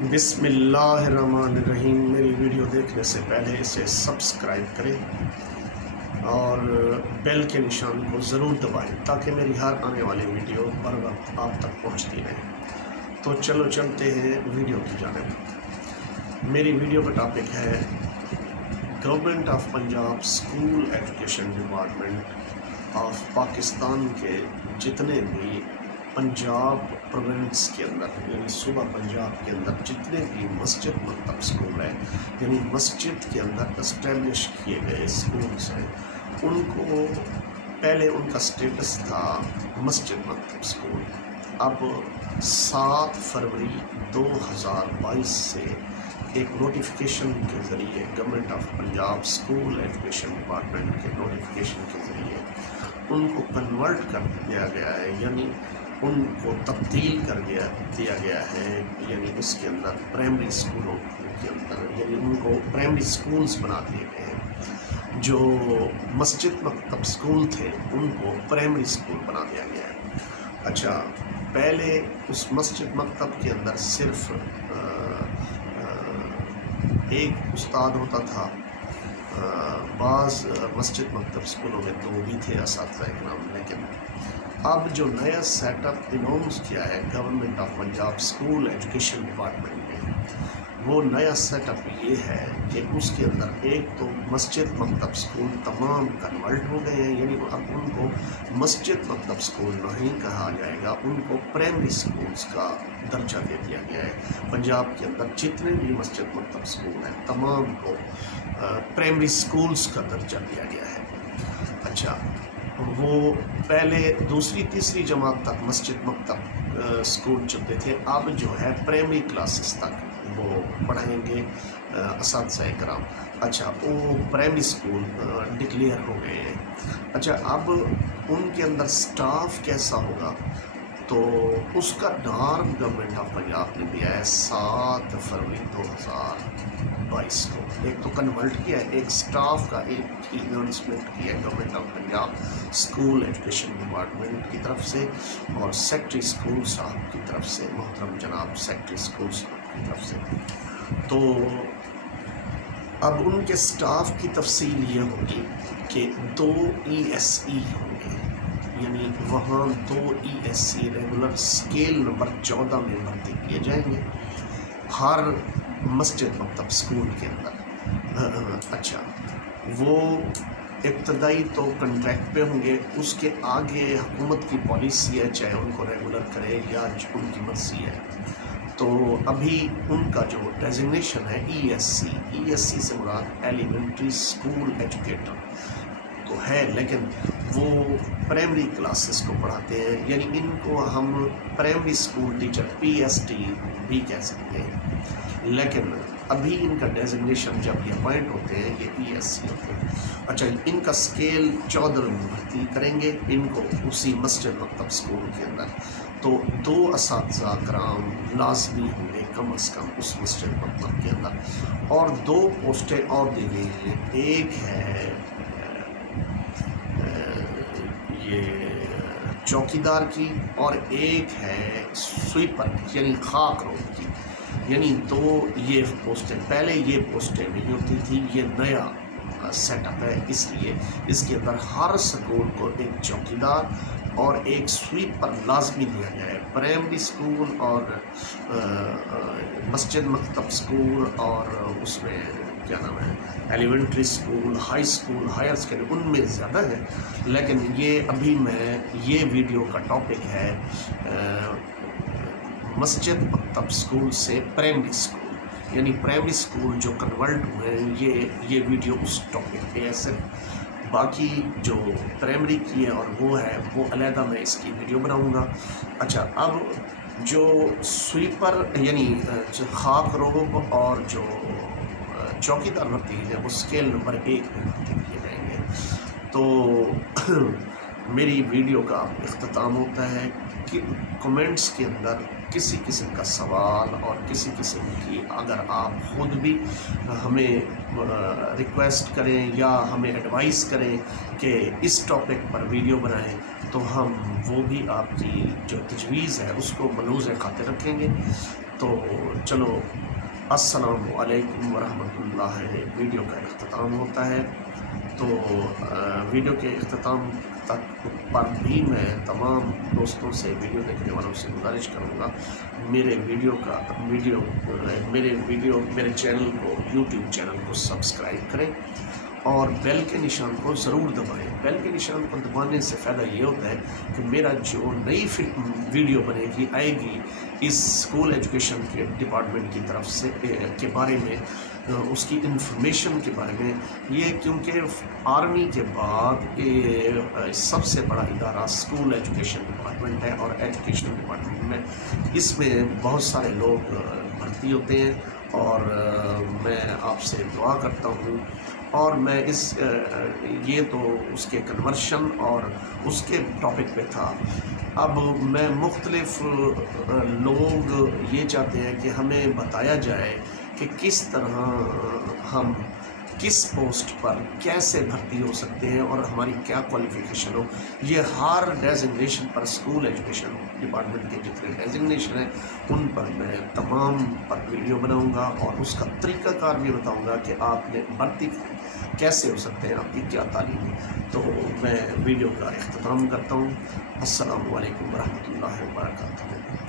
بسم اللہ الرحمن الرحیم۔ میری ویڈیو دیکھنے سے پہلے اسے سبسکرائب کریں اور بیل کے نشان کو ضرور دبائیں تاکہ میری ہر آنے والی ویڈیو بر وقت آپ تک پہنچتی رہے۔ تو چلو چلتے ہیں ویڈیو کی جانب۔ میری ویڈیو کا ٹاپک ہے government of Punjab school education department of Pakistan کے جتنے بھی پنجاب پروونس کے اندر یعنی صوبہ پنجاب کے اندر جتنے بھی مسجد مکتب اسکول ہیں، یعنی مسجد کے اندر اسٹیبلش کیے گئے اسکولس ہیں، ان کو پہلے ان کا سٹیٹس تھا مسجد مکتب اسکول۔ اب 7 فروری 2022 سے ایک نوٹیفیکیشن کے ذریعے government of Punjab school education department کے نوٹیفیکیشن کے ذریعے ان کو کنورٹ کر دیا گیا ہے، یعنی ان کو تبدیل کر دیا گیا ہے، یعنی اس کے اندر پرائمری اسکولوں کے اندر یعنی ان کو پرائمری اسکولز بنا دیے گئے ہیں۔ جو مسجد مکتب اسکول تھے ان کو پرائمری اسکول بنا دیا گیا ہے۔ اچھا، پہلے اس مسجد مکتب کے اندر صرف ایک استاد ہوتا تھا، بعض مسجد مکتب اسکولوں میں 2 بھی تھے اساتذہ اکرام، لیکن اب جو نیا سیٹ اپ اناؤنس کیا ہے government of Punjab school education department نے، وہ نیا سیٹ اپ یہ ہے کہ اس کے اندر ایک تو مسجد مکتب اسکول تمام کنورٹ ہو گئے ہیں، یعنی اب ان کو مسجد مکتب اسکول نہیں کہا جائے گا، ان کو پرائمری اسکولز کا درجہ دے دیا گیا ہے۔ پنجاب کے اندر جتنے بھی مسجد مکتب اسکول ہیں تمام کو پرائمری اسکولز کا درجہ دیا گیا ہے۔ اچھا، وہ پہلے 2ری 3ری جماعت تک مسجد مکتب اسکول چلتے تھے، اب جو ہے پرائمری کلاسز تک وہ پڑھائیں گے اساتذہ کرام۔ اچھا، وہ پرائمری اسکول ڈکلیئر ہو گئے ہیں۔ اچھا، اب ان کے اندر سٹاف کیسا ہوگا، تو اس کا نام گورنمنٹ آف پنجاب نے دیا ہے 7 فروری 2022 کو۔ ایک تو کنورٹ کیا ہے، ایک سٹاف کا ایک اناؤنسمنٹ کیا ہے government of Punjab school education department کی طرف سے اور سیکٹری اسکول صاحب کی طرف سے، محترم جناب سیکٹری اسکول صاحب کی طرف سے۔ تو اب ان کے سٹاف کی تفصیل یہ ہوگی کہ 2 ESE ہوں گے، یعنی وہاں 2 ESE ریگولر اسکیل نمبر 14 میں بھرتی کیے جائیں گے ہر مسجد مکتب اسکول کے اندر۔ اچھا، وہ ابتدائی تو کنٹریکٹ پہ ہوں گے، اس کے آگے حکومت کی پالیسی ہے، چاہے ان کو ریگولر کرے یا ان کی مرضی ہے۔ تو ابھی ان کا جو ڈیزگنیشن ہے ESC سے مراد ایلیمنٹری اسکول ایجوکیٹر تو ہے، لیکن وہ پرائمری کلاسز کو پڑھاتے ہیں، یعنی ان کو ہم پرائمری اسکول ٹیچر PST بھی کہہ سکتے ہیں، لیکن ابھی ان کا ڈیزگنیشن جب یہ اپوائنٹ ہوتے ہیں یہ ESC ہوتے ہیں۔ اچھا، ان کا اسکیل 14 میں بھرتی کریں گے ان کو اسی مسجد مکتب اسکول کے اندر۔ تو 2 اساتذہ کرام لازمی ہوں گے کم از کم اس مسجد مکتب کے اندر، اور 2 پوسٹیں اور دی گئی ہیں، ایک ہے یہ چوکیدار کی اور ایک ہے سویپر یعنی خاک روب کی، یعنی 2 یہ پوسٹیں، پہلے یہ پوسٹیں نہیں ہوتی تھی، یہ نیا سیٹ اپ ہے، اس لیے اس کے اندر ہر سکول کو ایک چوکیدار اور ایک سویپر لازمی دیا گیا ہے۔ پرائمری اسکول اور مسجد مکتب اسکول اور اس میں کیا نام ہے elementary school, high school, higher secondary, ان میں زیادہ ہے، لیکن یہ ابھی یہ ویڈیو کا ٹاپک ہے مسجد مکتب اسکول سے پرائمری اسکول، یعنی پرائمری اسکول جو کنورٹ ہوئے ہیں، یہ ویڈیو اس ٹاپک پہ ہے صرف، باقی جو پرائمری کی ہے اور وہ ہے وہ علیحدہ میں اس کی ویڈیو بناؤں گا۔ اچھا، اب جو سویپر یعنی خاک روب اور جو چوکیدار بھرتی ہے وہ اسکیل نمبر 1 میں بھرتی کیے جائیں گے۔ تو میری ویڈیو کا اختتام ہوتا ہے کمنٹس کے اندر کسی قسم کا سوال اور کسی قسم کی اگر آپ خود بھی ہمیں ریکویسٹ کریں یا ہمیں ایڈوائز کریں کہ اس ٹاپک پر ویڈیو بنائیں تو ہم وہ بھی آپ کی جو تجویز ہے اس کو ملحوظ خاطر رکھیں گے۔ تو چلو السلام علیکم ورحمۃ اللہ، ویڈیو کا اختتام ہوتا ہے۔ تو ویڈیو کے اختتام تک پر بھی میں تمام دوستوں سے، ویڈیو دیکھنے والوں سے گزارش کروں گا میرے چینل کو، یوٹیوب چینل کو سبسکرائب کریں اور بیل کے نشان کو ضرور دبائیں۔ بیل کے نشان کو دبانے سے فائدہ یہ ہوتا ہے کہ میرا جو نئی ویڈیو آئے گی اس اسکول ایجوکیشن کے ڈپارٹمنٹ کی طرف سے کے بارے میں، اس کی انفارمیشن کے بارے میں، یہ کیونکہ آرمی کے بعد سب سے بڑا ادارہ اسکول ایجوکیشن ڈپارٹمنٹ ہے، اور ایجوکیشن ڈپارٹمنٹ میں اس میں بہت سارے لوگ بھرتی ہوتے ہیں، اور میں آپ سے دعا کرتا ہوں، اور میں یہ تو اس کے کنورشن اور اس کے ٹاپک پہ تھا۔ اب میں مختلف لوگ یہ چاہتے ہیں کہ ہمیں بتایا جائے کہ کس طرح ہم کس پوسٹ پر کیسے بھرتی ہو سکتے ہیں اور ہماری کیا کوالیفیکیشن ہو۔ یہ ہر ڈیزگنیشن پر، اسکول ایجوکیشن ڈپارٹمنٹ کے جتنے ڈیزگنیشن ہیں ان پر میں تمام پر ویڈیو بناؤں گا، اور اس کا طریقہ کار بھی بتاؤں گا کہ آپ نے بھرتی کیسے ہو سکتے ہیں، آپ کی کیا تعلیم ہے۔ تو میں ویڈیو کا اختتام کرتا ہوں۔ السلام علیکم ورحمۃ اللہ وبرکاتہ۔